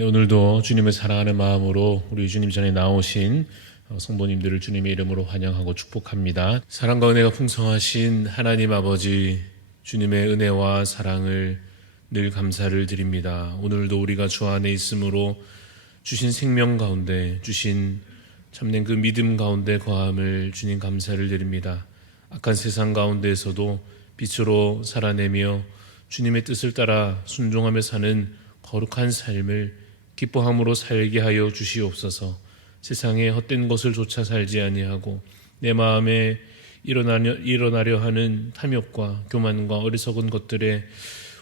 네, 오늘도 주님을 사랑하는 마음으로 우리 주님 전에 나오신 성도님들을 주님의 이름으로 환영하고 축복합니다. 사랑과 은혜가 풍성하신 하나님 아버지, 주님의 은혜와 사랑을 늘 감사를 드립니다. 오늘도 우리가 주 안에 있으므로 주신 생명 가운데, 주신 참된 그 믿음 가운데 거함을 주님 감사를 드립니다. 악한 세상 가운데에서도 빛으로 살아내며 주님의 뜻을 따라 순종하며 사는 거룩한 삶을 기뻐함으로 살게 하여 주시옵소서. 세상에 헛된 것을 조차 살지 아니하고 내 마음에 일어나려 하는 탐욕과 교만과 어리석은 것들에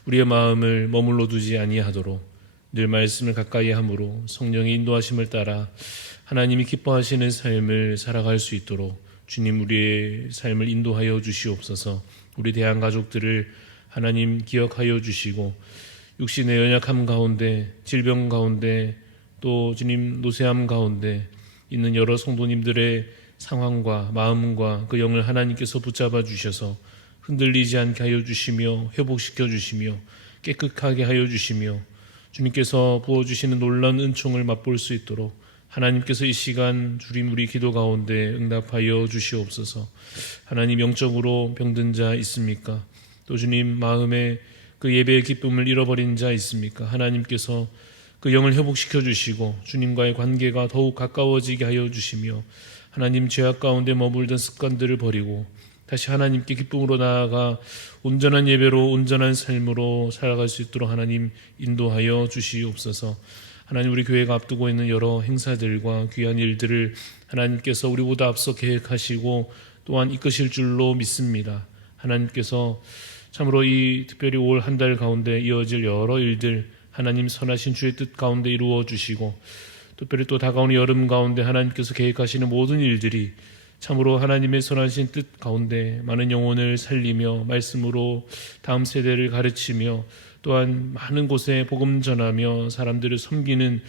우리의 마음을 머물러 두지 아니하도록 늘 말씀을 가까이 함으로 성령의 인도하심을 따라 하나님이 기뻐하시는 삶을 살아갈 수 있도록 주님 우리의 삶을 인도하여 주시옵소서. 우리 대한 가족들을 하나님 기억하여 주시고 육신의 연약함 가운데, 질병 가운데, 또 주님 노쇠함 가운데 있는 여러 성도님들의 상황과 마음과 그 영을 하나님께서 붙잡아 주셔서 흔들리지 않게 하여 주시며 회복시켜 주시며 깨끗하게 하여 주시며 주님께서 부어주시는 놀라운 은총을 맛볼 수 있도록 하나님께서 이 시간 주님 우리 기도 가운데 응답하여 주시옵소서. 하나님, 영적으로 병든 자 있습니까? 또 주님 마음에 그 예배의 기쁨을 잃어버린 자 있습니까? 하나님께서 그 영을 회복시켜 주시고 주님과의 관계가 더욱 가까워지게 하여 주시며 하나님 죄악 가운데 머물던 습관들을 버리고 다시 하나님께 기쁨으로 나아가 온전한 예배로 온전한 삶으로 살아갈 수 있도록 하나님 인도하여 주시옵소서. 하나님, 우리 교회가 앞두고 있는 여러 행사들과 귀한 일들을 하나님께서 우리보다 앞서 계획하시고 또한 이끄실 줄로 믿습니다. 하나님께서 참으로 이 특별히 올 한 달 가운데 이어질 여러 일들 하나님 선하신 주의 뜻 가운데 이루어 주시고 특별히 또 다가오는 여름 가운데 하나님께서 계획하시는 모든 일들이 참으로 하나님의 선하신 뜻 가운데 많은 영혼을 살리며 말씀으로 다음 세대를 가르치며 또한 많은 곳에 복음 전하며 사람들을 섬기는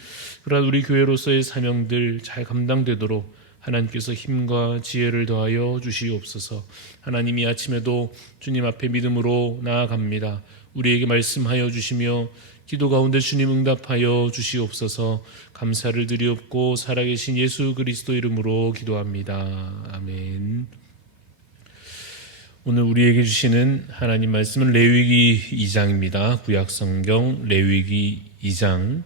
그러한 우리 교회로서의 사명들 잘 감당되도록 하나님께서 힘과 지혜를 더하여 주시옵소서. 하나님이 아침에도 주님 앞에 믿음으로 나아갑니다. 우리에게 말씀하여 주시며 기도 가운데 주님 응답하여 주시옵소서. 감사를 드리옵고 살아계신 예수 그리스도 이름으로 기도합니다. 아멘. 오늘 우리에게 주시는 하나님 말씀은 레위기 2장입니다. 구약성경 레위기 2장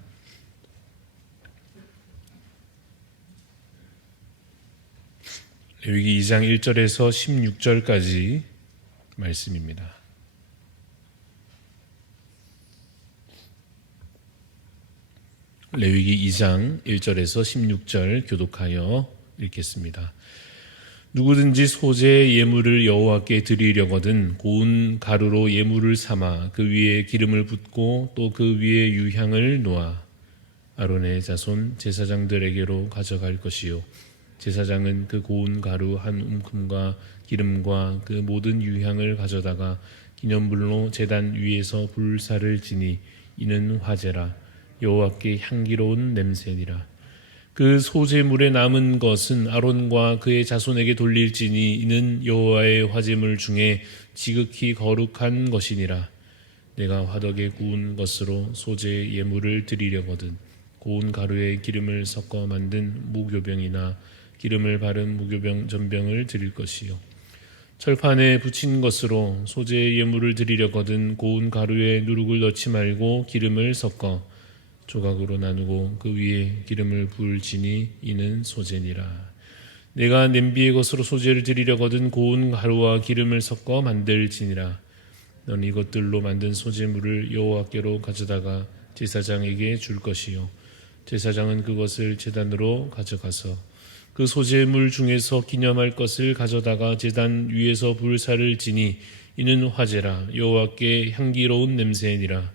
레위기 2장 1절에서 16절까지 말씀입니다. 레위기 2장 1절에서 16절 교독하여 읽겠습니다. 누구든지 소재의 예물을 여호와께 드리려거든 고운 가루로 예물을 삼아 그 위에 기름을 붓고 또 그 위에 유향을 놓아 아론의 자손 제사장들에게로 가져갈 것이요 제사장은 그 고운 가루 한 움큼과 기름과 그 모든 유향을 가져다가 기념물로 제단 위에서 불사를 지니 이는 화제라 여호와께 향기로운 냄새니라. 그 소제물에 남은 것은 아론과 그의 자손에게 돌릴지니 이는 여호와의 화제물 중에 지극히 거룩한 것이니라. 내가 화덕에 구운 것으로 소제 예물을 드리려거든 고운 가루에 기름을 섞어 만든 무교병이나 기름을 바른 무교병 전병을 드릴 것이요 철판에 붙인 것으로 소제 예물을 드리려거든 고운 가루에 누룩을 넣지 말고 기름을 섞어 조각으로 나누고 그 위에 기름을 부을지니 이는 소제니라. 내가 냄비의 것으로 소제를 드리려거든 고운 가루와 기름을 섞어 만들지니라. 넌 이것들로 만든 소제물을 여호와께로 가져다가 제사장에게 줄 것이요 제사장은 그것을 제단으로 가져가서 그 소제물 중에서 기념할 것을 가져다가 제단 위에서 불사를 지니 이는 화제라 여호와께 향기로운 냄새니라.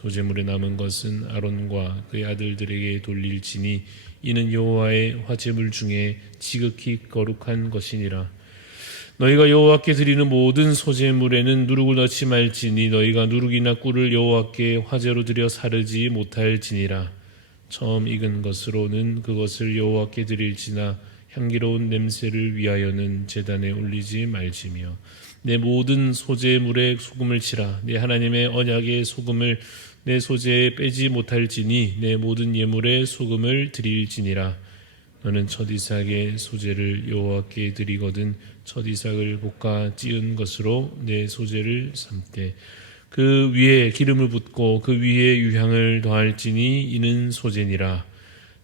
소제물에 남은 것은 아론과 그의 아들들에게 돌릴지니 이는 여호와의 화제물 중에 지극히 거룩한 것이니라. 너희가 여호와께 드리는 모든 소제물에는 누룩을 넣지 말지니 너희가 누룩이나 꿀을 여호와께 화제로 드려 사르지 못할지니라. 처음 익은 것으로는 그것을 여호와께 드릴지나 향기로운 냄새를 위하여는 제단에 올리지 말지며 내 모든 소제물에 소금을 치라. 내 하나님의 언약의 소금을 내 소재에 빼지 못할지니 내 모든 예물에 소금을 드릴지니라. 너는 첫 이삭의 소재를 여호와께 드리거든 첫 이삭을 볶아 찌은 것으로 내 소재를 삼되 그 위에 기름을 붓고 그 위에 유향을 더할지니 이는 소재니라.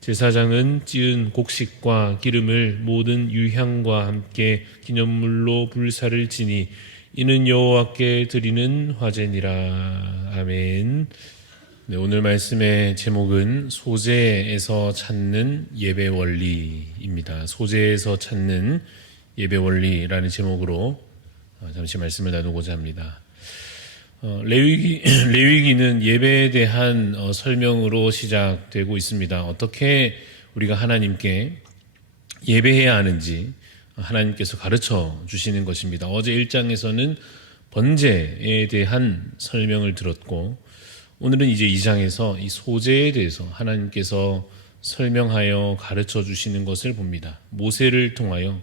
제사장은 찌은 곡식과 기름을 모든 유향과 함께 기념물로 불사를 지니 이는 여호와께 드리는 화제니라. 아멘. 네, 오늘 말씀의 제목은 소재에서 찾는 예배 원리입니다. 소재에서 찾는 예배 원리라는 제목으로 잠시 말씀을 나누고자 합니다. 레위기는 예배에 대한 설명으로 시작되고 있습니다. 어떻게 우리가 하나님께 예배해야 하는지 하나님께서 가르쳐 주시는 것입니다. 어제 1장에서는 번제에 대한 설명을 들었고 오늘은 이제 2장에서 이 소재에 대해서 하나님께서 설명하여 가르쳐 주시는 것을 봅니다. 모세를 통하여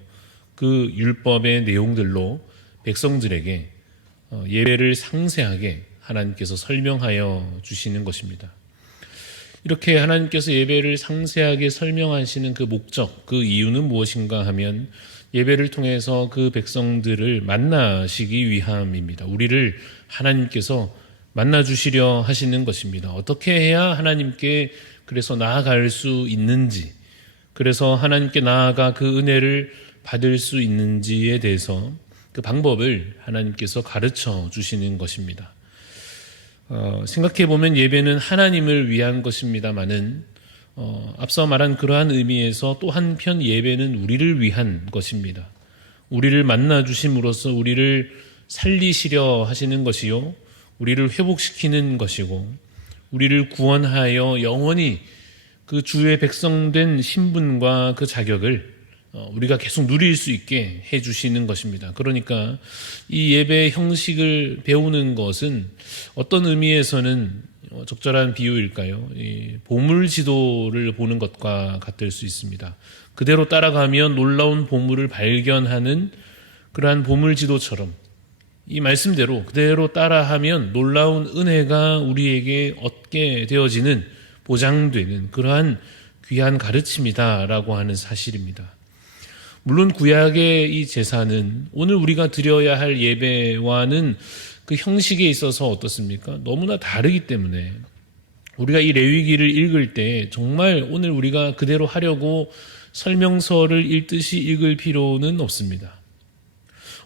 그 율법의 내용들로 백성들에게 예배를 상세하게 하나님께서 설명하여 주시는 것입니다. 이렇게 하나님께서 예배를 상세하게 설명하시는 그 목적, 그 이유는 무엇인가 하면 예배를 통해서 그 백성들을 만나시기 위함입니다. 우리를 하나님께서 만나주시려 하시는 것입니다. 어떻게 해야 하나님께 그래서 나아갈 수 있는지, 그래서 하나님께 나아가 그 은혜를 받을 수 있는지에 대해서 그 방법을 하나님께서 가르쳐 주시는 것입니다. 생각해 보면 예배는 하나님을 위한 것입니다마는 앞서 말한 그러한 의미에서 또 한편 예배는 우리를 위한 것입니다. 우리를 만나 주심으로써 우리를 살리시려 하시는 것이요, 우리를 회복시키는 것이고, 우리를 구원하여 영원히 그 주의 백성된 신분과 그 자격을 우리가 계속 누릴 수 있게 해주시는 것입니다. 그러니까 이 예배 형식을 배우는 것은 어떤 의미에서는 적절한 비유일까요? 보물 지도를 보는 것과 같을 수 있습니다. 그대로 따라가면 놀라운 보물을 발견하는 그러한 보물 지도처럼 이 말씀대로 그대로 따라하면 놀라운 은혜가 우리에게 얻게 되어지는, 보장되는 그러한 귀한 가르침이다라고 하는 사실입니다. 물론 구약의 이 제사는 오늘 우리가 드려야 할 예배와는 그 형식에 있어서 어떻습니까? 너무나 다르기 때문에 우리가 이 레위기를 읽을 때 정말 오늘 우리가 그대로 하려고 설명서를 읽듯이 읽을 필요는 없습니다.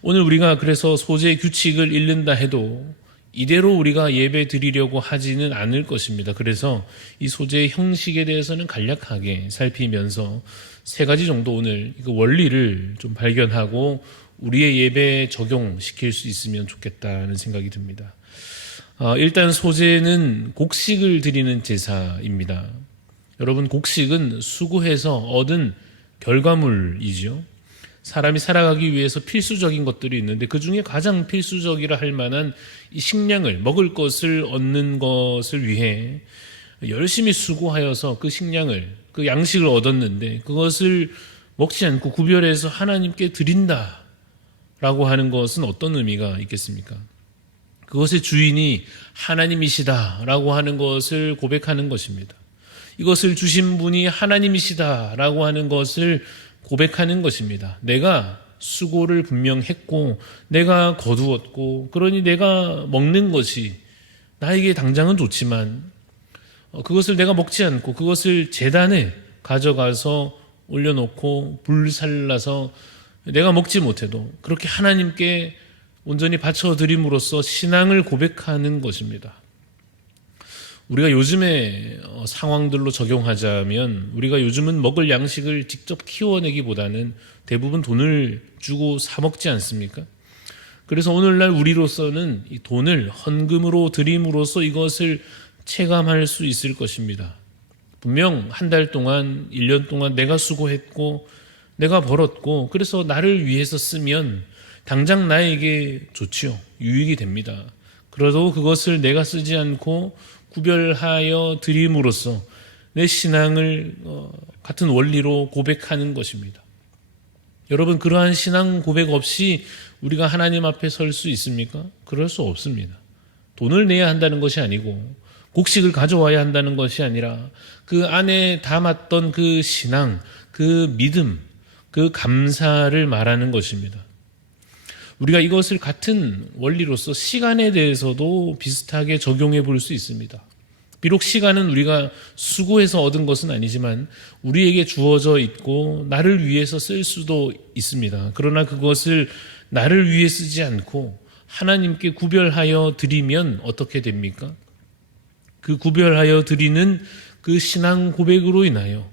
오늘 우리가 그래서 소재 규칙을 읽는다 해도 이대로 우리가 예배 드리려고 하지는 않을 것입니다. 그래서 이 소재의 형식에 대해서는 간략하게 살피면서 세 가지 정도 오늘 그 원리를 좀 발견하고 우리의 예배에 적용시킬 수 있으면 좋겠다는 생각이 듭니다. 일단 소재는 곡식을 드리는 제사입니다. 여러분, 곡식은 수고해서 얻은 결과물이죠. 사람이 살아가기 위해서 필수적인 것들이 있는데 그 중에 가장 필수적이라 할 만한 이 식량을, 먹을 것을 얻는 것을 위해 열심히 수고하여서 그 식량을, 그 양식을 얻었는데 그것을 먹지 않고 구별해서 하나님께 드린다라고 하는 것은 어떤 의미가 있겠습니까? 그것의 주인이 하나님이시다라고 하는 것을 고백하는 것입니다. 이것을 주신 분이 하나님이시다라고 하는 것을 고백하는 것입니다. 내가 수고를 분명 했고 내가 거두었고 그러니 내가 먹는 것이 나에게 당장은 좋지만 그것을 내가 먹지 않고 그것을 제단에 가져가서 올려놓고 불살라서 내가 먹지 못해도 그렇게 하나님께 온전히 바쳐드림으로써 신앙을 고백하는 것입니다. 우리가 요즘의 상황들로 적용하자면 우리가 요즘은 먹을 양식을 직접 키워내기보다는 대부분 돈을 주고 사 먹지 않습니까? 그래서 오늘날 우리로서는 이 돈을 헌금으로 드림으로써 이것을 체감할 수 있을 것입니다. 분명 한 달 동안, 1년 동안 내가 수고했고 내가 벌었고 그래서 나를 위해서 쓰면 당장 나에게 좋지요. 유익이 됩니다. 그래도 그것을 내가 쓰지 않고 구별하여 드림으로써 내 신앙을 같은 원리로 고백하는 것입니다. 여러분, 그러한 신앙 고백 없이 우리가 하나님 앞에 설 수 있습니까? 그럴 수 없습니다. 돈을 내야 한다는 것이 아니고 곡식을 가져와야 한다는 것이 아니라 그 안에 담았던 그 신앙, 그 믿음, 그 감사를 말하는 것입니다. 우리가 이것을 같은 원리로서 시간에 대해서도 비슷하게 적용해 볼 수 있습니다. 비록 시간은 우리가 수고해서 얻은 것은 아니지만 우리에게 주어져 있고 나를 위해서 쓸 수도 있습니다. 그러나 그것을 나를 위해 쓰지 않고 하나님께 구별하여 드리면 어떻게 됩니까? 그 구별하여 드리는 그 신앙 고백으로 인하여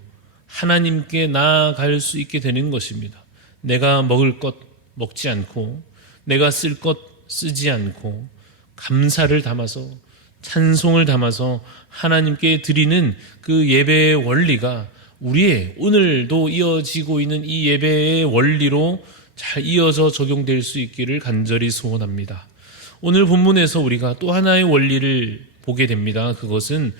하나님께 나아갈 수 있게 되는 것입니다. 내가 먹을 것 먹지 않고 내가 쓸 것 쓰지 않고 감사를 담아서 찬송을 담아서 하나님께 드리는 그 예배의 원리가 우리의 오늘도 이어지고 있는 이 예배의 원리로 잘 이어져 적용될 수 있기를 간절히 소원합니다. 오늘 본문에서 우리가 또 하나의 원리를 보게 됩니다. 그것은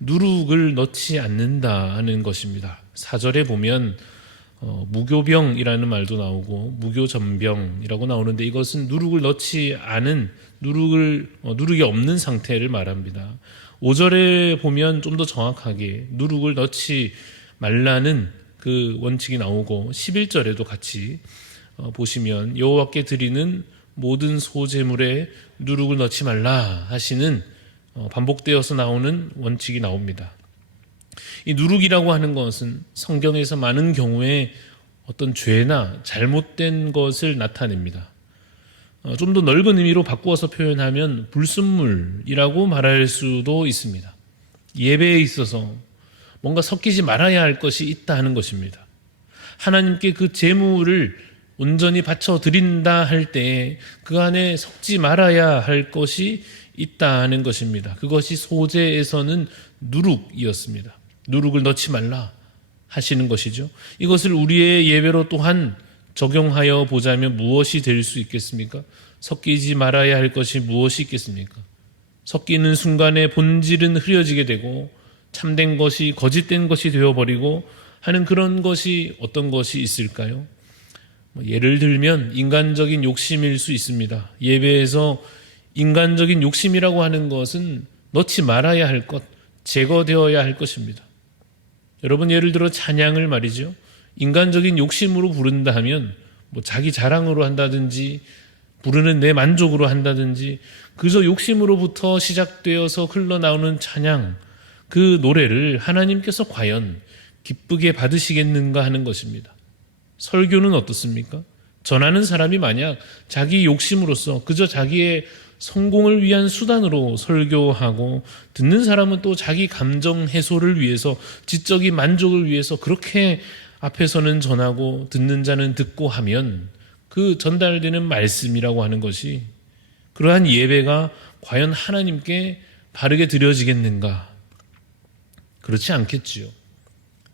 누룩을 넣지 않는다 하는 것입니다. 4절에 보면 무교병이라는 말도 나오고 무교전병이라고 나오는데 이것은 누룩을 넣지 않은 누룩이 없는 상태를 말합니다. 5절에 보면 좀 더 정확하게 누룩을 넣지 말라는 그 원칙이 나오고 11절에도 같이 보시면 여호와께 드리는 모든 소제물에 누룩을 넣지 말라 하시는 반복되어서 나오는 원칙이 나옵니다. 이 누룩이라고 하는 것은 성경에서 많은 경우에 어떤 죄나 잘못된 것을 나타냅니다. 좀 더 넓은 의미로 바꾸어서 표현하면 불순물이라고 말할 수도 있습니다. 예배에 있어서 뭔가 섞이지 말아야 할 것이 있다 하는 것입니다. 하나님께 그 제물을 온전히 바쳐 드린다 할 때에 그 안에 섞지 말아야 할 것이 있다 하는 것입니다. 그것이 소제에서는 누룩이었습니다. 누룩을 넣지 말라 하시는 것이죠. 이것을 우리의 예배로 또한 적용하여 보자면 무엇이 될 수 있겠습니까? 섞이지 말아야 할 것이 무엇이 있겠습니까? 섞이는 순간에 본질은 흐려지게 되고 참된 것이 거짓된 것이 되어버리고 하는 그런 것이 어떤 것이 있을까요? 예를 들면 인간적인 욕심일 수 있습니다. 예배에서 인간적인 욕심이라고 하는 것은 넣지 말아야 할 것, 제거되어야 할 것입니다. 여러분 예를 들어 찬양을 말이죠. 인간적인 욕심으로 부른다 하면 자기 자랑으로 한다든지 부르는 내 만족으로 한다든지 그저 욕심으로부터 시작되어서 흘러나오는 찬양, 그 노래를 하나님께서 과연 기쁘게 받으시겠는가 하는 것입니다. 설교는 어떻습니까? 전하는 사람이 만약 자기 욕심으로서 그저 자기의 성공을 위한 수단으로 설교하고 듣는 사람은 또 자기 감정 해소를 위해서 지적인 만족을 위해서 그렇게 앞에서는 전하고 듣는 자는 듣고 하면 그 전달되는 말씀이라고 하는 것이 그러한 예배가 과연 하나님께 바르게 드려지겠는가? 그렇지 않겠지요.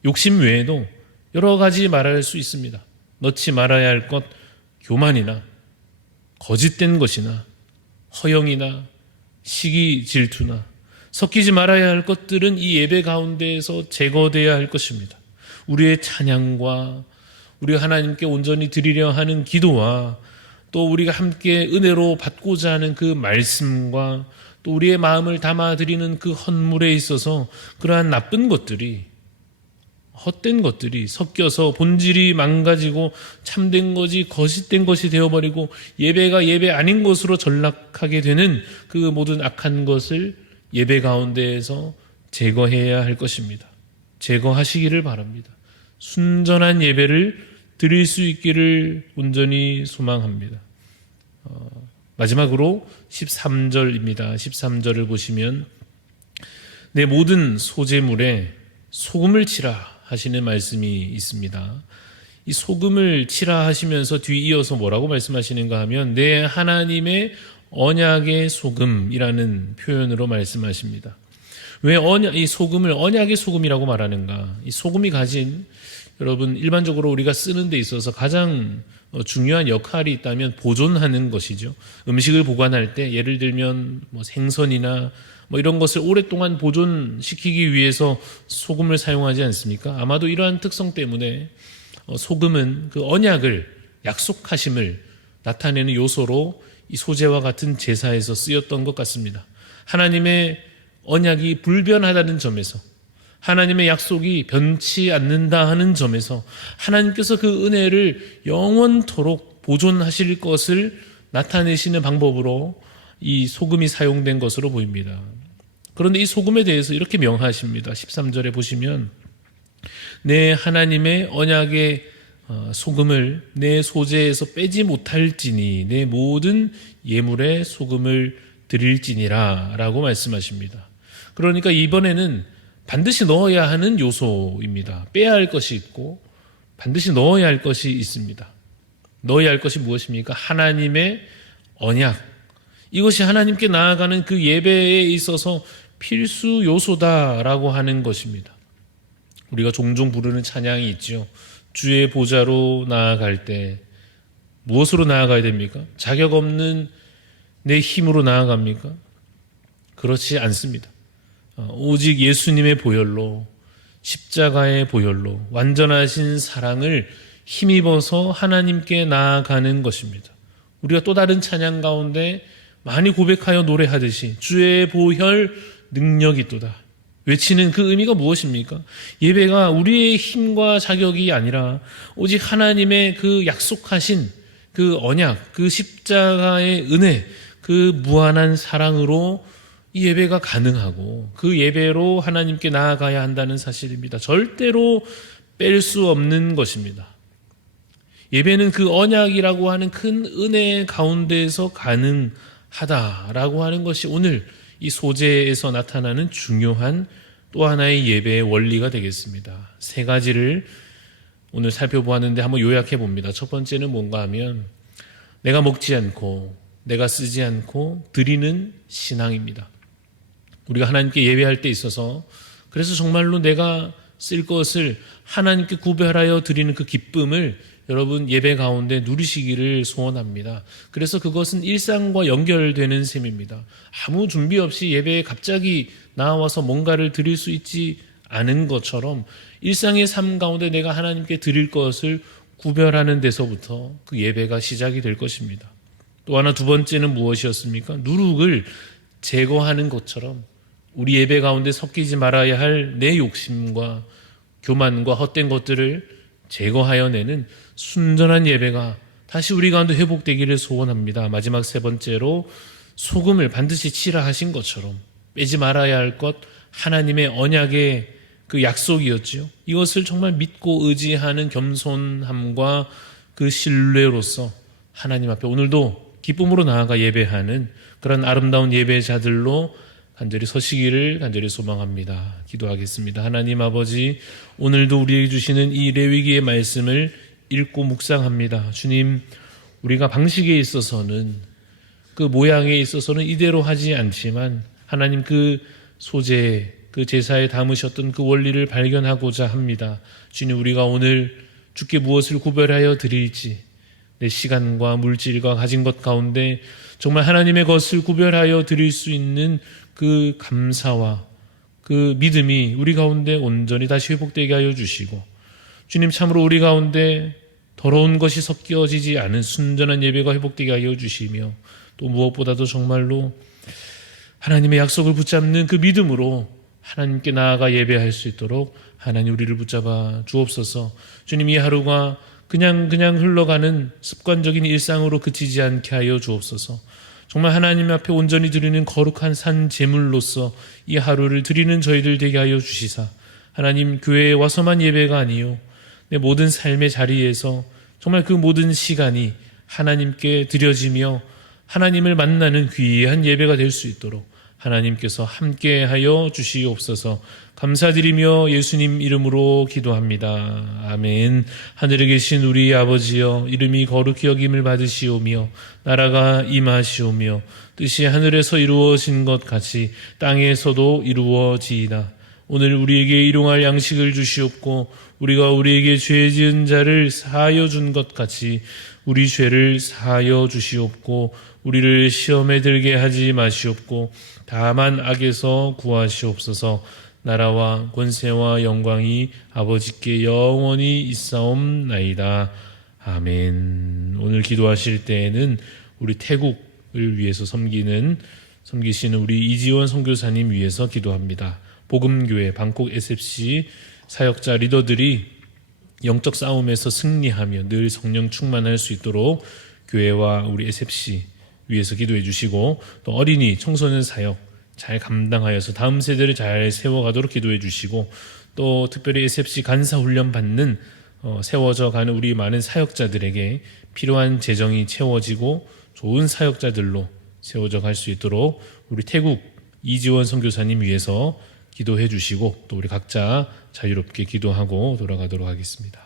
욕심 외에도 여러 가지 말할 수 있습니다. 넣지 말아야 할 것, 교만이나 거짓된 것이나 허영이나 시기 질투나 섞이지 말아야 할 것들은 이 예배 가운데에서 제거되어야 할 것입니다. 우리의 찬양과 우리가 하나님께 온전히 드리려 하는 기도와 또 우리가 함께 은혜로 받고자 하는 그 말씀과 또 우리의 마음을 담아드리는 그 헌물에 있어서 그러한 나쁜 것들이 헛된 것들이 섞여서 본질이 망가지고 참된 것이 거짓된 것이 되어버리고 예배가 예배 아닌 것으로 전락하게 되는 그 모든 악한 것을 예배 가운데에서 제거해야 할 것입니다. 제거하시기를 바랍니다. 순전한 예배를 드릴 수 있기를 온전히 소망합니다. 마지막으로 13절입니다. 13절을 보시면 내 모든 소제물에 소금을 치라 하시는 말씀이 있습니다. 이 소금을 치라 하시면서 뒤이어서 뭐라고 말씀하시는가 하면 내 하나님의 언약의 소금이라는 표현으로 말씀하십니다. 왜 이 소금을 언약의 소금이라고 말하는가? 이 소금이 가진 여러분 일반적으로 우리가 쓰는 데 있어서 가장 중요한 역할이 있다면 보존하는 것이죠. 음식을 보관할 때 예를 들면 생선이나 이런 것을 오랫동안 보존시키기 위해서 소금을 사용하지 않습니까? 아마도 이러한 특성 때문에 소금은 그 언약을 약속하심을 나타내는 요소로 이 소제와 같은 제사에서 쓰였던 것 같습니다. 하나님의 언약이 불변하다는 점에서, 하나님의 약속이 변치 않는다 하는 점에서 하나님께서 그 은혜를 영원토록 보존하실 것을 나타내시는 방법으로 이 소금이 사용된 것으로 보입니다. 그런데 이 소금에 대해서 이렇게 명하십니다. 13절에 보시면 내 하나님의 언약의 소금을 내 소재에서 빼지 못할지니 내 모든 예물에 소금을 드릴지니라 라고 말씀하십니다. 그러니까 이번에는 반드시 넣어야 하는 요소입니다. 빼야 할 것이 있고 반드시 넣어야 할 것이 있습니다. 넣어야 할 것이 무엇입니까? 하나님의 언약. 이것이 하나님께 나아가는 그 예배에 있어서 필수 요소다라고 하는 것입니다. 우리가 종종 부르는 찬양이 있죠. 주의 보좌로 나아갈 때 무엇으로 나아가야 됩니까? 자격 없는 내 힘으로 나아갑니까? 그렇지 않습니다. 오직 예수님의 보혈로, 십자가의 보혈로 완전하신 사랑을 힘입어서 하나님께 나아가는 것입니다. 우리가 또 다른 찬양 가운데 많이 고백하여 노래하듯이 주의 보혈 능력이 있도다 외치는 그 의미가 무엇입니까? 예배가 우리의 힘과 자격이 아니라 오직 하나님의 그 약속하신 그 언약, 그 십자가의 은혜, 그 무한한 사랑으로 이 예배가 가능하고 그 예배로 하나님께 나아가야 한다는 사실입니다. 절대로 뺄 수 없는 것입니다. 예배는 그 언약이라고 하는 큰 은혜 가운데에서 가능하다라고 하는 것이 오늘 이 소재에서 나타나는 중요한 또 하나의 예배의 원리가 되겠습니다. 세 가지를 오늘 살펴보았는데 한번 요약해 봅니다. 첫 번째는 뭔가 하면 내가 먹지 않고 내가 쓰지 않고 드리는 신앙입니다. 우리가 하나님께 예배할 때 있어서 그래서 정말로 내가 쓸 것을 하나님께 구별하여 드리는 그 기쁨을 여러분 예배 가운데 누리시기를 소원합니다. 그래서 그것은 일상과 연결되는 셈입니다. 아무 준비 없이 예배에 갑자기 나와서 뭔가를 드릴 수 있지 않은 것처럼 일상의 삶 가운데 내가 하나님께 드릴 것을 구별하는 데서부터 그 예배가 시작이 될 것입니다. 또 하나 두 번째는 무엇이었습니까? 누룩을 제거하는 것처럼 우리 예배 가운데 섞이지 말아야 할 내 욕심과 교만과 헛된 것들을 제거하여 내는 순전한 예배가 다시 우리 가운데 회복되기를 소원합니다. 마지막 세 번째로 소금을 반드시 치라 하신 것처럼 빼지 말아야 할 것 하나님의 언약의 그 약속이었지요. 이것을 정말 믿고 의지하는 겸손함과 그 신뢰로서 하나님 앞에 오늘도 기쁨으로 나아가 예배하는 그런 아름다운 예배자들로 간절히 서시기를 간절히 소망합니다. 기도하겠습니다. 하나님 아버지, 오늘도 우리에게 주시는 이 레위기의 말씀을 읽고 묵상합니다. 주님, 우리가 방식에 있어서는 그 모양에 있어서는 이대로 하지 않지만 하나님 그 소재, 그 제사에 담으셨던 그 원리를 발견하고자 합니다. 주님, 우리가 오늘 주께 무엇을 구별하여 드릴지 내 시간과 물질과 가진 것 가운데 정말 하나님의 것을 구별하여 드릴 수 있는 그 감사와 그 믿음이 우리 가운데 온전히 다시 회복되게 하여 주시고 주님 참으로 우리 가운데 더러운 것이 섞여지지 않은 순전한 예배가 회복되게 하여 주시며 또 무엇보다도 정말로 하나님의 약속을 붙잡는 그 믿음으로 하나님께 나아가 예배할 수 있도록 하나님 우리를 붙잡아 주옵소서. 주님, 이 하루가 그냥 흘러가는 습관적인 일상으로 그치지 않게 하여 주옵소서. 정말 하나님 앞에 온전히 드리는 거룩한 산 제물로서 이 하루를 드리는 저희들 되게 하여 주시사 하나님 교회에 와서만 예배가 아니요 내 모든 삶의 자리에서 정말 그 모든 시간이 하나님께 드려지며 하나님을 만나는 귀한 예배가 될 수 있도록 하나님께서 함께하여 주시옵소서. 감사드리며 예수님 이름으로 기도합니다. 아멘. 하늘에 계신 우리 아버지여, 이름이 거룩히 여김을 받으시오며 나라가 임하시오며 뜻이 하늘에서 이루어진 것 같이 땅에서도 이루어지이다. 오늘 우리에게 일용할 양식을 주시옵고 우리가 우리에게 죄 지은 자를 사하여 준 것 같이 우리 죄를 사하여 주시옵고 우리를 시험에 들게 하지 마시옵고 다만 악에서 구하시옵소서. 나라와 권세와 영광이 아버지께 영원히 있사옵나이다. 아멘. 오늘 기도하실 때에는 우리 태국을 위해서 섬기는 섬기시는 우리 이지원 선교사님 위해서 기도합니다. 복음교회 방콕 SFC 사역자 리더들이 영적 싸움에서 승리하며 늘 성령 충만할 수 있도록 교회와 우리 SFC 위해서 기도해 주시고, 또 어린이 청소년 사역 잘 감당하여서 다음 세대를 잘 세워가도록 기도해 주시고, 또 특별히 SFC 간사 훈련 받는 세워져 가는 우리 많은 사역자들에게 필요한 재정이 채워지고 좋은 사역자들로 세워져 갈 수 있도록 우리 태국 이지원 선교사님 위해서 기도해 주시고, 또 우리 각자 자유롭게 기도하고 돌아가도록 하겠습니다.